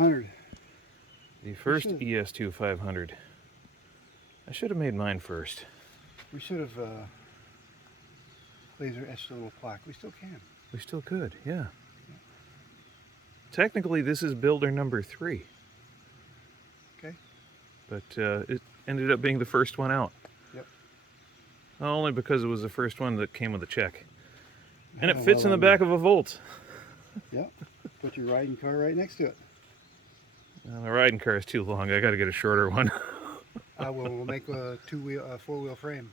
ES-2-500. The first ES-2-500. I should have made mine first. We should have laser etched a little plaque. We still can. We still could, yeah. Technically, this is builder number 3. Okay. But it ended up being the first one out. Yep. Only because it was the first one that came with a check. And it fits in the back of a Volt. Yep. Put your riding car right next to it. Well, the riding car is too long. I got to get a shorter one. We'll make a four-wheel frame.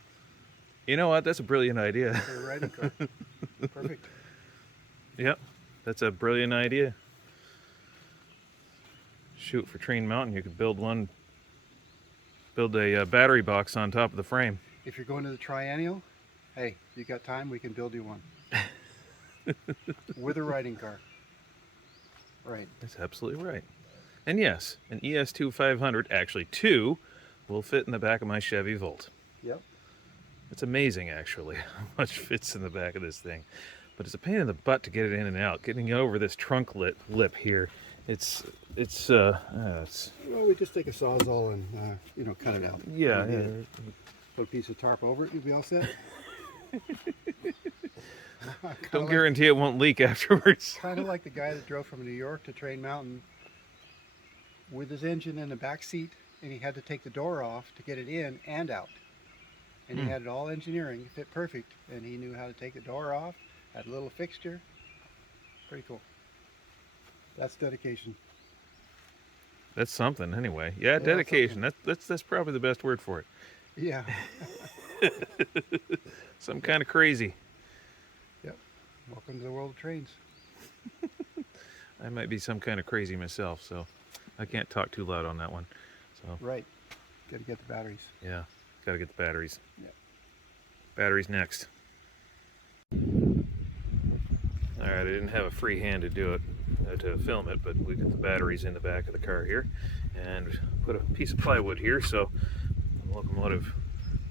You know what? That's a brilliant idea. For a riding car. Perfect. Yep. That's a brilliant idea. Shoot, for Train Mountain, you could build a battery box on top of the frame. If you're going to the Triennial, hey, you got time, we can build you one. With a riding car. Right. That's absolutely right. And yes, an ES-2-500, actually 2, will fit in the back of my Chevy Volt. Yep. It's amazing, actually, how much fits in the back of this thing. But it's a pain in the butt to get it in and out. Getting over this trunk lip here, it's well, we just take a Sawzall and cut it out. Yeah. Put a piece of tarp over it, you'll be all set. Don't guarantee it won't leak afterwards. Kind of like the guy that drove from New York to Train Mountain with his engine in the back seat, and he had to take the door off to get it in and out. And he had it all engineering, it fit perfect, and he knew how to take the door off, had a little fixture. Pretty cool. That's dedication. That's something, anyway. Yeah, dedication. That's probably the best word for it. Yeah. Some kind of crazy. Yep. Welcome to the world of trains. I might be some kind of crazy myself, so I can't talk too loud on that one. So. Right. Got to get the batteries. Yeah. Got to get the batteries. Yeah. Batteries next. Alright, I didn't have a free hand to do it, to film it, but we got the batteries in the back of the car here, and put a piece of plywood here so the locomotive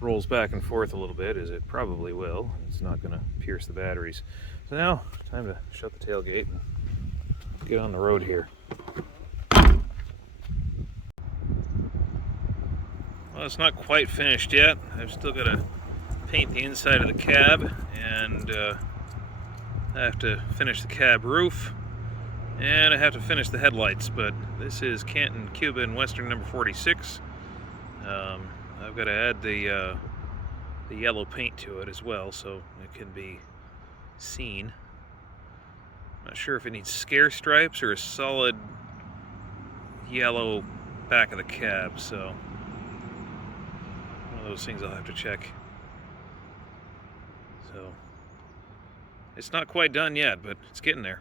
rolls back and forth a little bit, as it probably will. It's not going to pierce the batteries. So now, time to shut the tailgate and get on the road here. Well, it's not quite finished yet. I've still got to paint the inside of the cab, and I have to finish the cab roof, and I have to finish the headlights. But this is Canton, Cuba and Western number 46. I've got to add the yellow paint to it as well, so it can be seen. Not sure if it needs scare stripes or a solid yellow back of the cab, so one of those things I'll have to check. So it's not quite done yet, but it's getting there.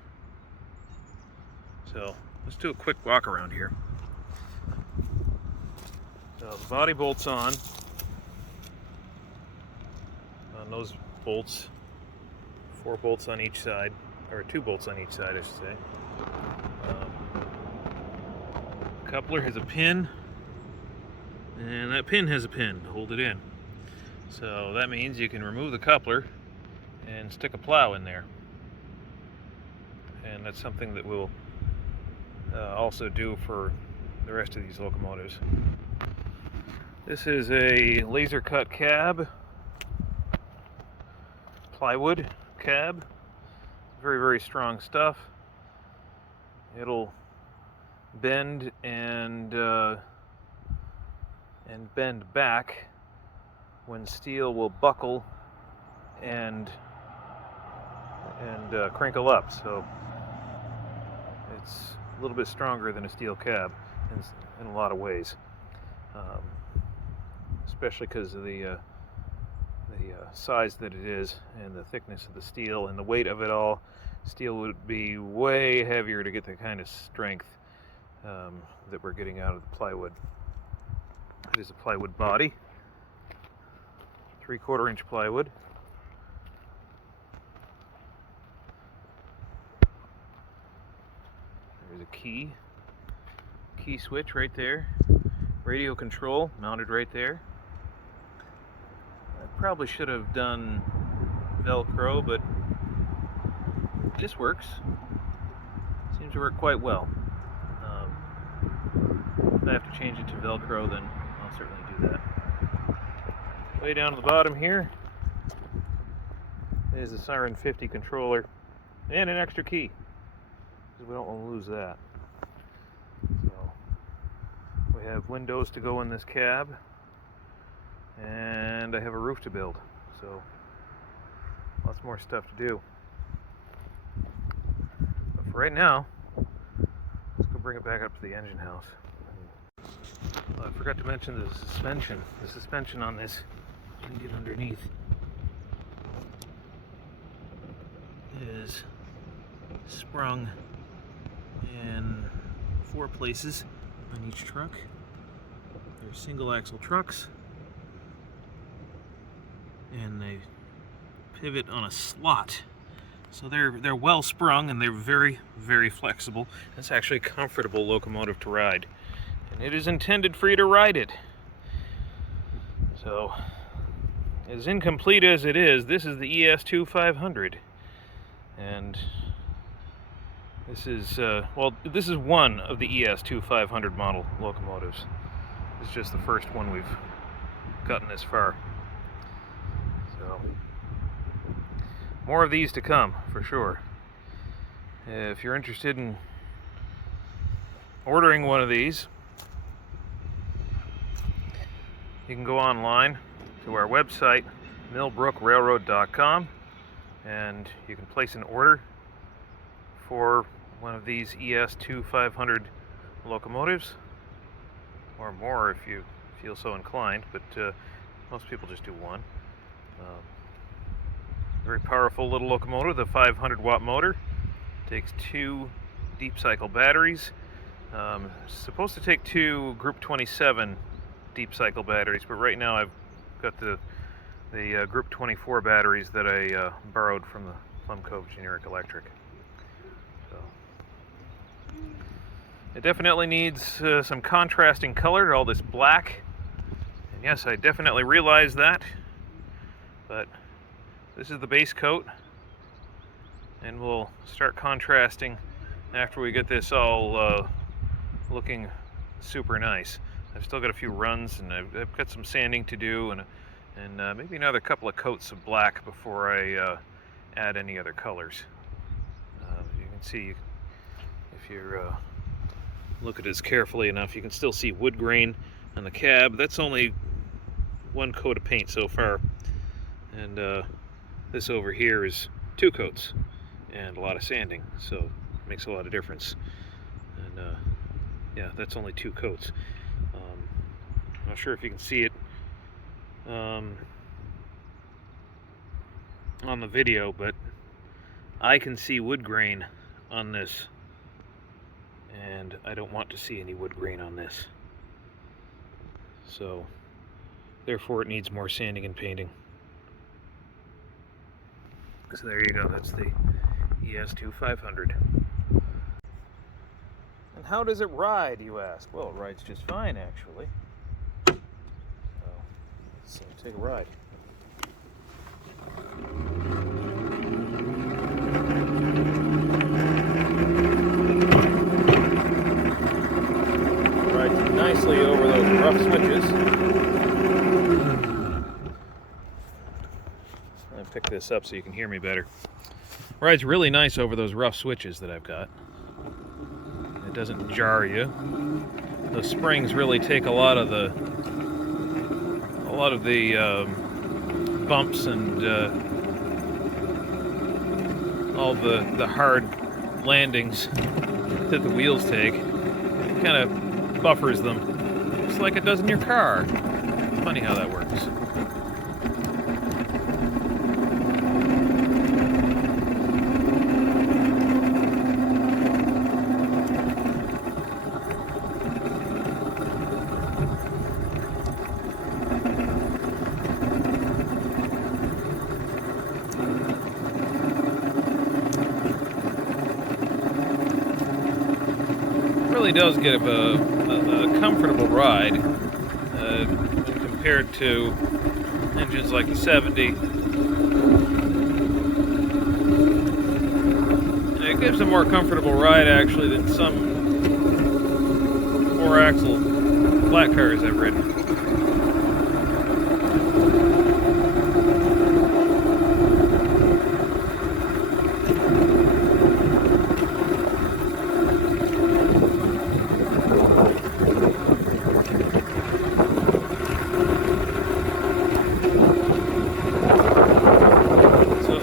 So let's do a quick walk around here. So the body bolt's on those bolts. 4 bolts on each side, or 2 bolts on each side, I should say. Coupler has a pin, and that pin has a pin to hold it in. So that means you can remove the coupler and stick a plow in there. And that's something that we'll also do for the rest of these locomotives. This is a laser cut cab, plywood cab. Very, very strong stuff. It'll bend and bend back when steel will buckle and crinkle up. So it's a little bit stronger than a steel cab in a lot of ways, especially because of the size that it is and the thickness of the steel and the weight of it all. Steel would be way heavier to get the kind of strength that we're getting out of the plywood. It is a plywood body, 3/4 inch plywood. There's a key switch right there. Radio control mounted right there. I probably should have done Velcro, but this works. Seems to work quite well. If I have to change it to Velcro, then I'll certainly do that. Way down to the bottom here is the Siren 50 controller and an extra key, because we don't want to lose that. So we have windows to go in this cab, and I have a roof to build, so lots more stuff to do. But for right now, let's go bring it back up to the engine house. I forgot to mention the suspension. The suspension on this, you can get underneath, is sprung in 4 places on each truck. They're single axle trucks, and they pivot on a slot, so they're well sprung, and they're very, very flexible. It's actually a comfortable locomotive to ride, and it is intended for you to ride it. So, as incomplete as it is, this is the ES-2-500, and this is this is one of the ES-2-500 model locomotives. It's just the first one we've gotten this far. So, more of these to come, for sure. If you're interested in ordering one of these, you can go online to our website, millbrookrailroad.com, and you can place an order for one of these ES-2-500 locomotives, or more if you feel so inclined, but most people just do one. Very powerful little locomotive, the 500-watt motor. Takes 2 deep cycle batteries. Supposed to take 2 Group 27 deep cycle batteries, but right now I've got the Group 24 batteries that I borrowed from the Plum Cove Generic Electric. So it definitely needs some contrasting color, all this black. And yes, I definitely realize that, but this is the base coat, and we'll start contrasting after we get this all looking super nice. I've still got a few runs, and I've got some sanding to do, and maybe another couple of coats of black before I add any other colors. You can see, if you look at it carefully enough, you can still see wood grain on the cab. That's only 1 coat of paint so far, and this over here is 2 coats and a lot of sanding, so it makes a lot of difference. And yeah, that's only 2 coats. Not sure if you can see it on the video, but I can see wood grain on this, and I don't want to see any wood grain on this. So therefore it needs more sanding and painting. So there you go, that's the ES-2-500. And how does it ride, you ask? Well, it rides just fine, actually. So let's take a ride. Rides nicely over those rough switches. I'll pick this up so you can hear me better. Rides really nice over those rough switches that I've got. It doesn't jar you. The springs really take a lot of the bumps and all the hard landings that the wheels take. It kind of buffers them, just like it does in your car. Funny how that works. Really does give a comfortable ride when compared to engines like the 70. And it gives a more comfortable ride actually than some 4-axle flat cars I've ridden.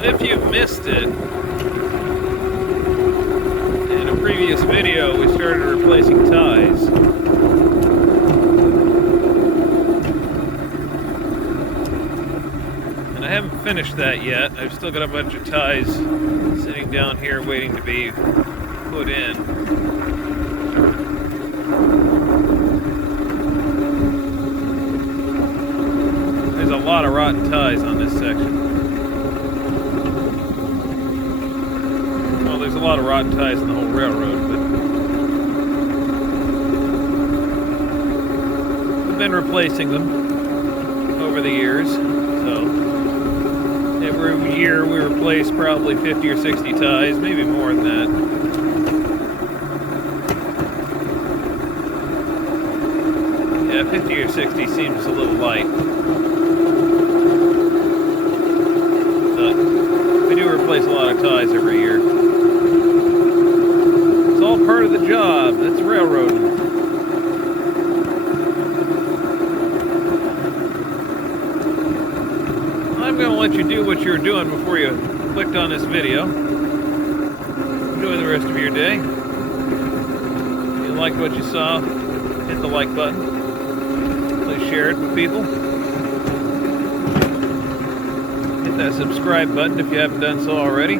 If you've missed it, in a previous video we started replacing ties. And I haven't finished that yet. I've still got a bunch of ties sitting down here waiting to be put in. There's a lot of rotten ties on this section. There's a lot of rotten ties in the whole railroad, but I've been replacing them over the years. So every year we replace probably 50 or 60 ties, maybe more than that. Yeah, 50 or 60 seems a little light. But we do replace a lot of ties every year. All part of the job. That's railroading. I'm going to let you do what you were doing before you clicked on this video. Enjoy the rest of your day. If you liked what you saw, hit the like button. Please share it with people. Hit that subscribe button if you haven't done so already.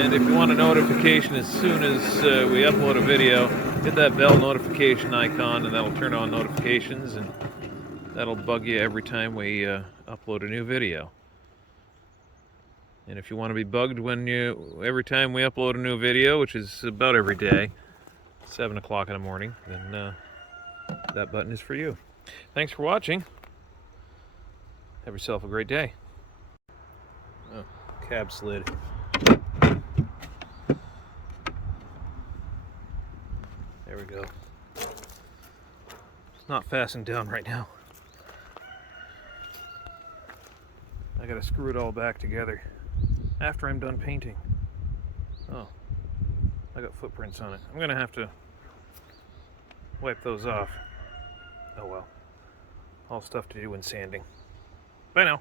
And if you want a notification as soon as we upload a video, hit that bell notification icon and that'll turn on notifications, and that'll bug you every time we upload a new video. And if you want to be bugged every time we upload a new video, which is about every day, 7 o'clock in the morning, then that button is for you. Thanks for watching. Have yourself a great day. Oh, cab slid. There we go. It's not fastened down right now. I gotta screw it all back together after I'm done painting. Oh, I got footprints on it. I'm gonna have to wipe those off. Oh well. All stuff to do when sanding. Bye now.